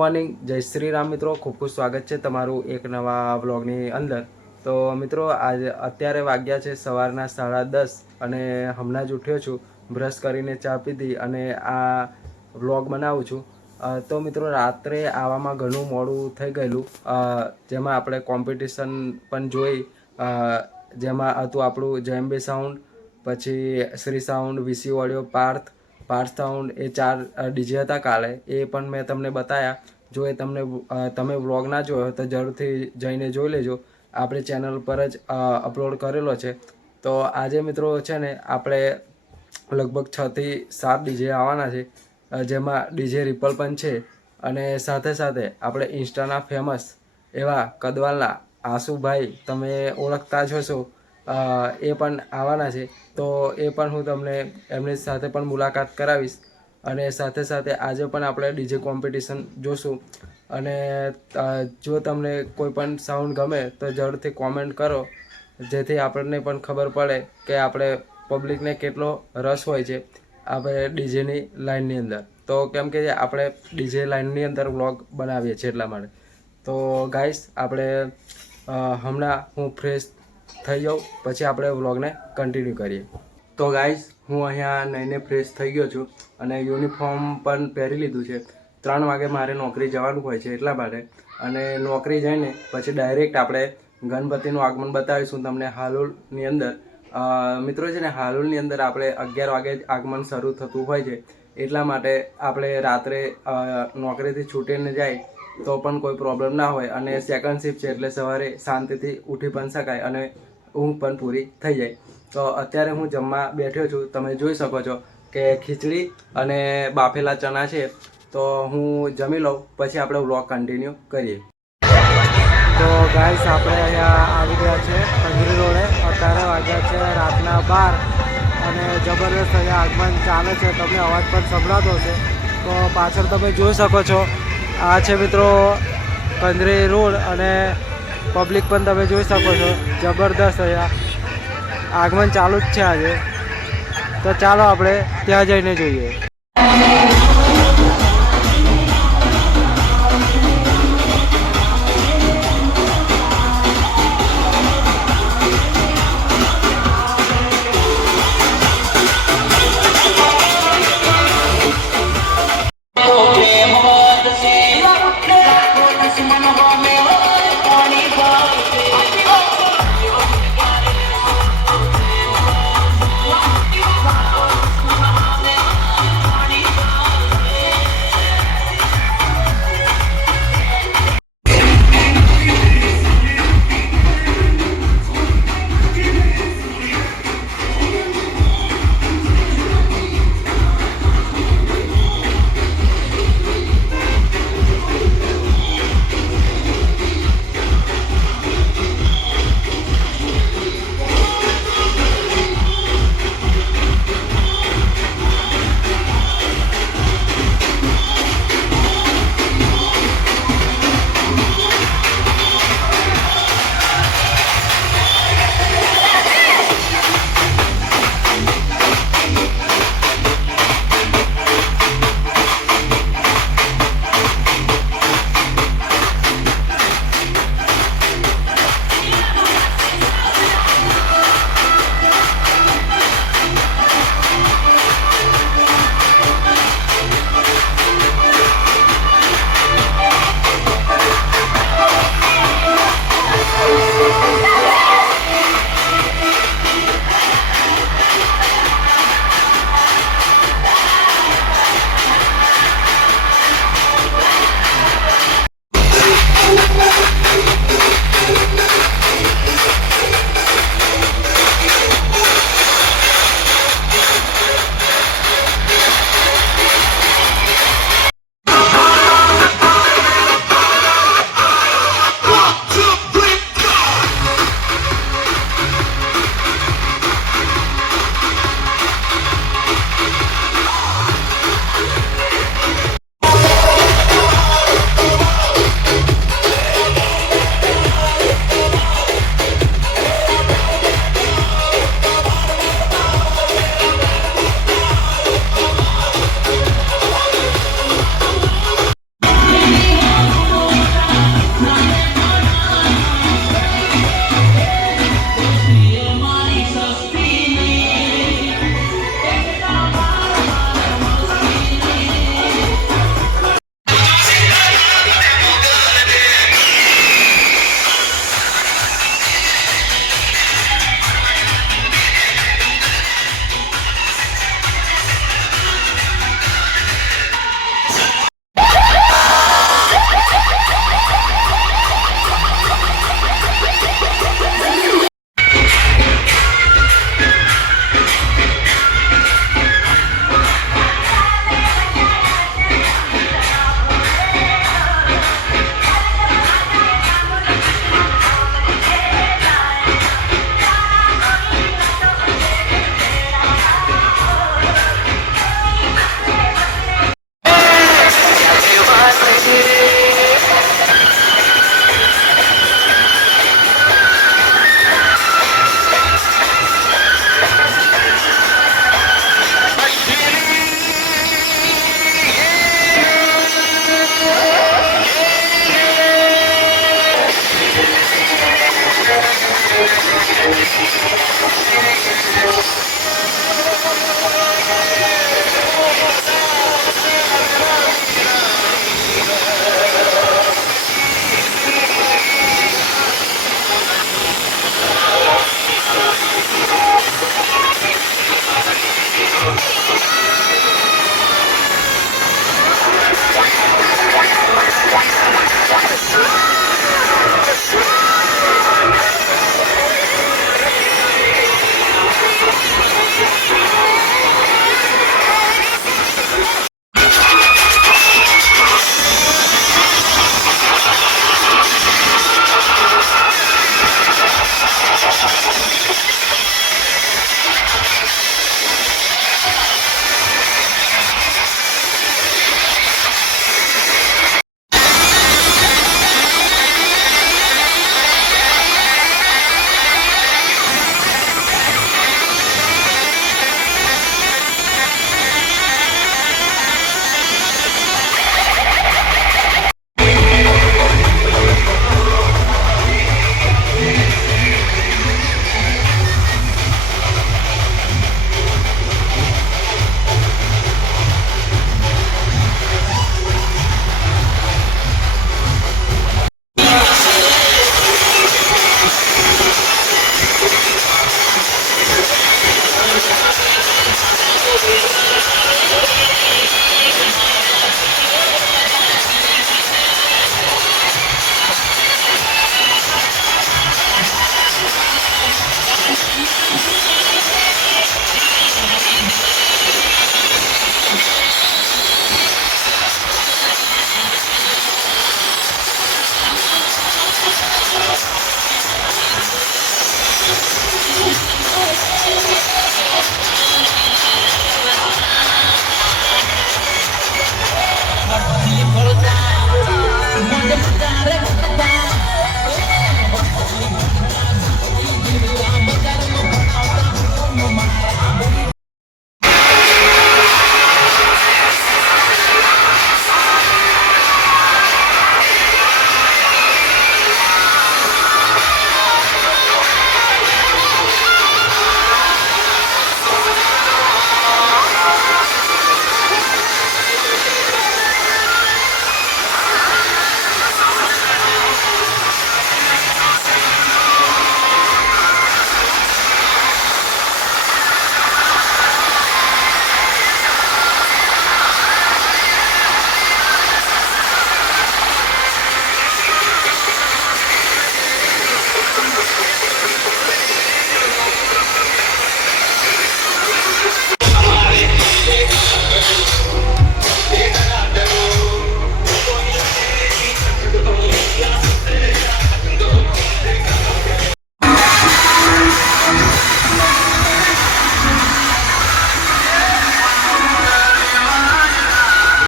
Morning, જય શ્રી રામ મિત્રો. ખૂબ ખૂબ સ્વાગત છે તમારું એક નવા વ્લોગની અંદર. તો મિત્રો આજે અત્યારે વાગ્યા છે સવારના 10:30 અને હમણાં જ ઉઠ્યો છું, બ્રશ કરીને ચા પીધી અને આ વ્લોગ બનાવું છું. તો મિત્રો રાત્રે આવવામાં ઘણું મોડું થઈ ગયેલું, જેમાં આપણે કોમ્પિટિશન પણ જોઈ, જેમાં હતું આપણું જેમ્બે સાઉન્ડ, પછી Shri sound, VC audio, Parth sound, એ 4 ડીજે હતા કાલે. એ પણ મેં તમને બતાવ્યા. જો એ તમે વ્લોગ ના જોયો તો જરૂરથી જઈને જોઈ લેજો, આપણે ચેનલ પર જ અપલોડ કરેલો છે. તો આજે મિત્રો છે ને આપણે લગભગ 6 થી 7 ડીજે આવવાના છે, જેમાં ડીજે રિપલ પણ છે અને સાથે સાથે આપણે ઇન્સ્ટાના ફેમસ એવા કદવાલના આશુભાઈ, તમે ઓળખતા જ હશો, એ પણ આવવાના છે. તો એ પણ હું તમને એમની સાથે પણ મુલાકાત કરાવીશ અને સાથે સાથે આજે પણ આપણે ડીજે કોમ્પિટિશન જોશું. અને જો તમને કોઈ પણ સાઉન્ડ ગમે તો જરૂરથી કોમેન્ટ કરો, જેથી આપણને પણ ખબર પડે કે આપણે પબ્લિકને કેટલો રસ હોય છે આપણે ડીજેની લાઇનની અંદર. તો કેમ કે આપણે ડીજે લાઇનની અંદર વ્લોગ બનાવીએ છીએ એટલા માટે. તો ગાઈસ આપણે હમણાં હું ફ્રેશ થઈ જાઉં, પછી આપણે વ્લોગને કન્ટિન્યુ કરીએ. તો ગાઈસ હું અહીંયા નઈને ફ્રેશ થઈ ગયો છું અને યુનિફોર્મ પણ પહેરી લીધું છે. 3 વાગે મારે નોકરી જવાનું હોય છે એટલા માટે. અને નોકરી જઈને પછી ડાયરેક્ટ આપણે ગણપતિનું આગમન બતાવીશું તમને હાલોલની અંદર. મિત્રો છે ને, હાલોલની અંદર આપણે 11 વાગે જ આગમન શરૂ થતું હોય છે. એટલા માટે આપણે રાત્રે નોકરીથી છૂટીને જાય તો પણ કોઈ પ્રોબ્લેમ ના હોય, અને સેકન્ડ શિફ્ટ છે એટલે સવારે શાંતિથી ઉઠી પણ શકાય અને ઊંઘ પણ પૂરી થઈ જાય. તો અત્યારે હું જમવા બેઠ્યો છું. તમે જોઈ શકો છો કે ખીચડી અને બાફેલા ચણા છે. તો હું જમી લઉં, પછી આપણે વ્લોગ કન્ટિન્યુ કરીએ. તો ગાઈસ આપણે અહીંયા આવી ગયા છે કંજરી રોડે. અત્યારે વાગ્યા છે રાતના 12 અને જબરદસ્ત અહીંયા આગમન ચાલે છે. તમને અવાજ પણ સંભળાતો હશે. તો પાછળ તમે જોઈ શકો છો, આ છે મિત્રો કંજરી રોડ અને પબ્લિક પણ તમે જોઈ શકો છો. જબરદસ્ત અહીંયા આગમન ચાલુ જ છે આજે. તો ચાલો આપણે ત્યાં જઈને જોઈએ.